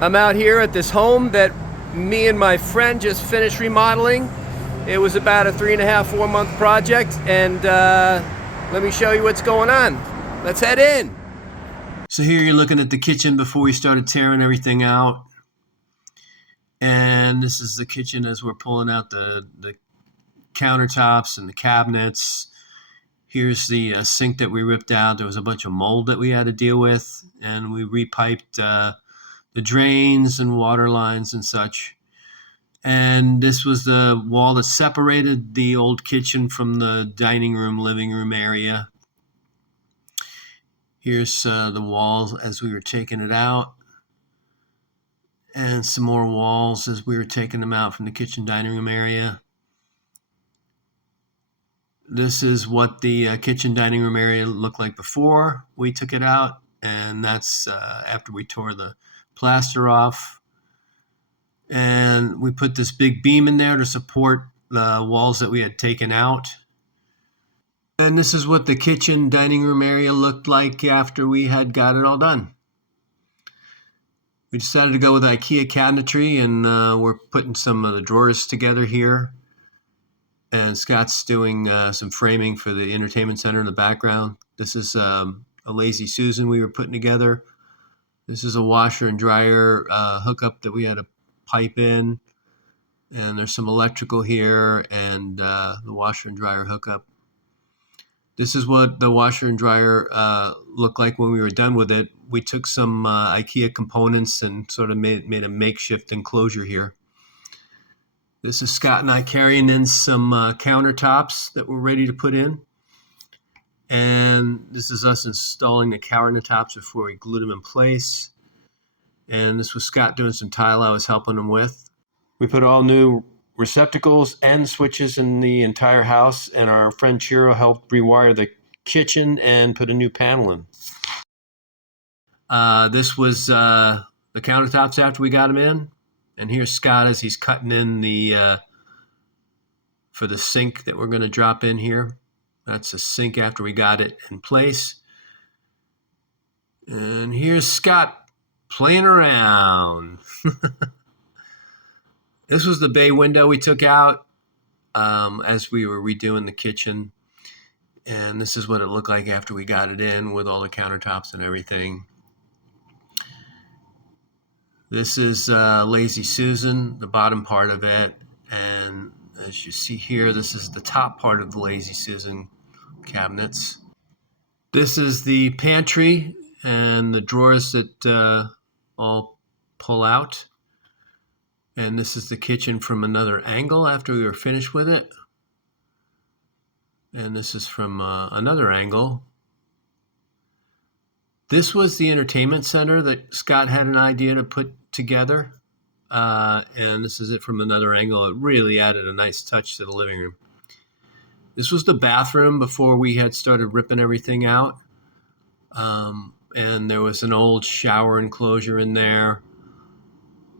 I'm out here at this home that me and my friend just finished remodeling. It was about a 3.5, 4 month project, and let me show you what's going on. Let's head in. So here you're looking at the kitchen before we started tearing everything out. And this is the kitchen as we're pulling out the countertops and the cabinets. Here's the sink that we ripped out. There was a bunch of mold that we had to deal with, and we repiped the drains and water lines and such. And this was the wall that separated the old kitchen from the dining room, living room area. Here's the walls as we were taking it out, and some more walls as we were taking them out from the kitchen dining room area. This is what the kitchen dining room area looked like before we took it out, and that's after we tore the plaster off. And we put this big beam in there to support the walls that we had taken out. And this is what the kitchen dining room area looked like after we had got it all done. We decided to go with IKEA cabinetry, and we're putting some of the drawers together here. And Scott's doing some framing for the entertainment center in the background. This is a Lazy Susan we were putting together. This is a washer and dryer hookup that we had to pipe in. And there's some electrical here and the washer and dryer hookup. This is what the washer and dryer looked like when we were done with it. We took some IKEA components and sort of made a makeshift enclosure here. This is Scott and I carrying in some countertops that we're ready to put in. And this is us installing the countertops before we glued them in place. And this was Scott doing some tile I was helping him with. We put all new receptacles and switches in the entire house, and our friend Chiro helped rewire the kitchen and put a new panel in. This was the countertops after we got them in. And here's Scott as he's cutting in the for the sink that we're going to drop in here. That's the sink after we got it in place. And here's Scott playing around. This was the bay window we took out as we were redoing the kitchen. And this is what it looked like after we got it in with all the countertops and everything. This is Lazy Susan, the bottom part of it. And as you see here, this is the top part of the Lazy Susan cabinets. This is the pantry and the drawers that all pull out. And this is the kitchen from another angle after we were finished with it. And this is from another angle. This was the entertainment center that Scott had an idea to put together. And this is it from another angle. It really added a nice touch to the living room. This was the bathroom before we had started ripping everything out. And there was an old shower enclosure in there.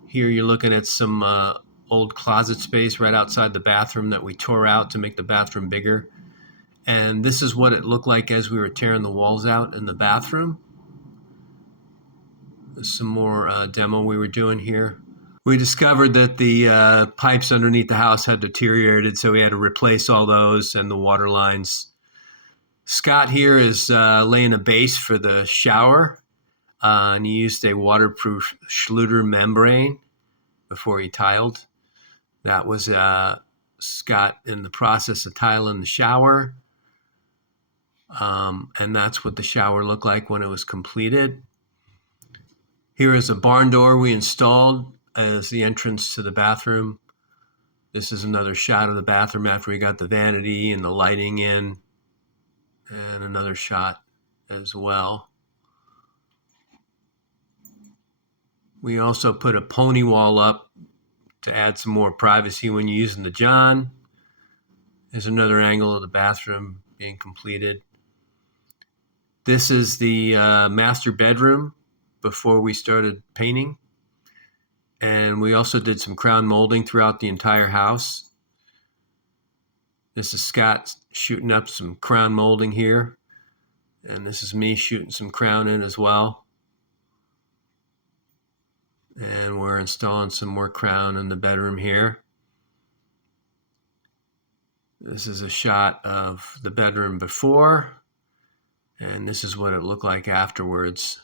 Here you're looking at some old closet space right outside the bathroom that we tore out to make the bathroom bigger. And this is what it looked like as we were tearing the walls out in the bathroom. There's some more demo we were doing here. We discovered that the pipes underneath the house had deteriorated, so we had to replace all those and the water lines. Scott here is laying a base for the shower. And he used a waterproof Schluter membrane before he tiled. That was Scott in the process of tiling the shower. And that's what the shower looked like when it was completed. Here is a barn door we installed as the entrance to the bathroom. This is another shot of the bathroom after we got the vanity and the lighting in. And another shot as well. We also put a pony wall up to add some more privacy when you're using the john. There's another angle of the bathroom being completed. This is the master bedroom before we started painting. And we also did some crown molding throughout the entire house. This is Scott shooting up some crown molding here. And this is me shooting some crown in as well. And we're installing some more crown in the bedroom here. This is a shot of the bedroom before, and this is what it looked like afterwards.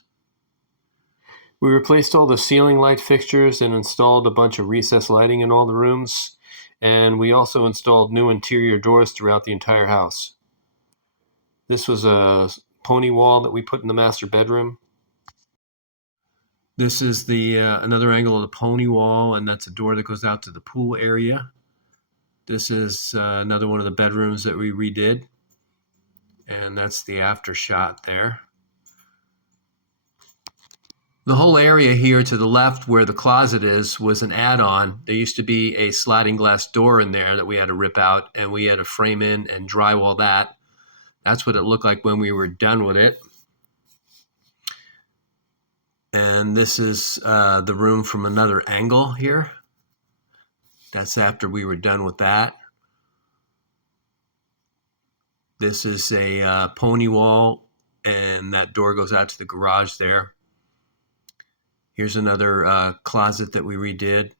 We replaced all the ceiling light fixtures and installed a bunch of recessed lighting in all the rooms, and we also installed new interior doors throughout the entire house. This was a pony wall that we put in the master bedroom. This is the another angle of the pony wall, and that's a door that goes out to the pool area. This is another one of the bedrooms that we redid, and that's the after shot there. The whole area here to the left where the closet is was an add-on. There used to be a sliding glass door in there that we had to rip out, and we had to frame in and drywall that. That's what it looked like when we were done with it. And this is the room from another angle here. That's after we were done with that. This is a pony wall, and that door goes out to the garage there. Here's another closet that we redid.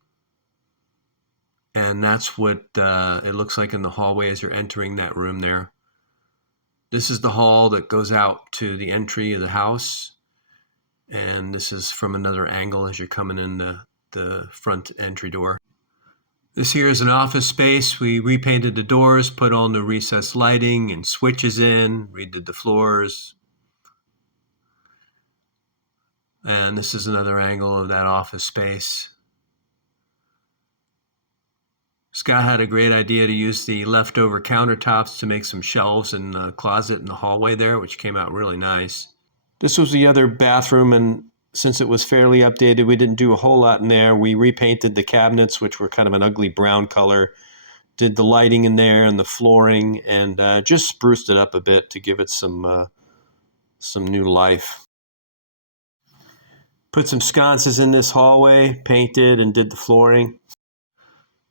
And that's what it looks like in the hallway as you're entering that room there. This is the hall that goes out to the entry of the house. And this is from another angle as you're coming in the front entry door. This here is an office space. We repainted the doors, put all new recessed lighting and switches in, redid the floors. And this is another angle of that office space. Scott had a great idea to use the leftover countertops to make some shelves in the closet in the hallway there, which came out really nice. This was the other bathroom, and since it was fairly updated, we didn't do a whole lot in there. We repainted the cabinets, which were kind of an ugly brown color, did the lighting in there and the flooring, and just spruced it up a bit to give it some new life. Put some sconces in this hallway, painted, and did the flooring.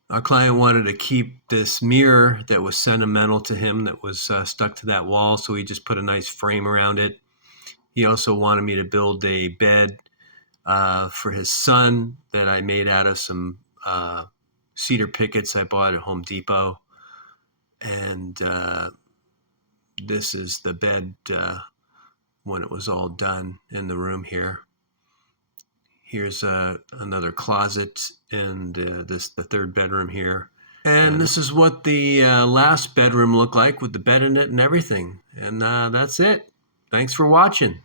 Our client wanted to keep this mirror that was sentimental to him that was stuck to that wall, so he just put a nice frame around it. He also wanted me to build a bed for his son that I made out of some cedar pickets I bought at Home Depot. And this is the bed when it was all done in the room here. Here's another closet and the third bedroom here. And this is what the last bedroom looked like with the bed in it and everything. And that's it. Thanks for watching.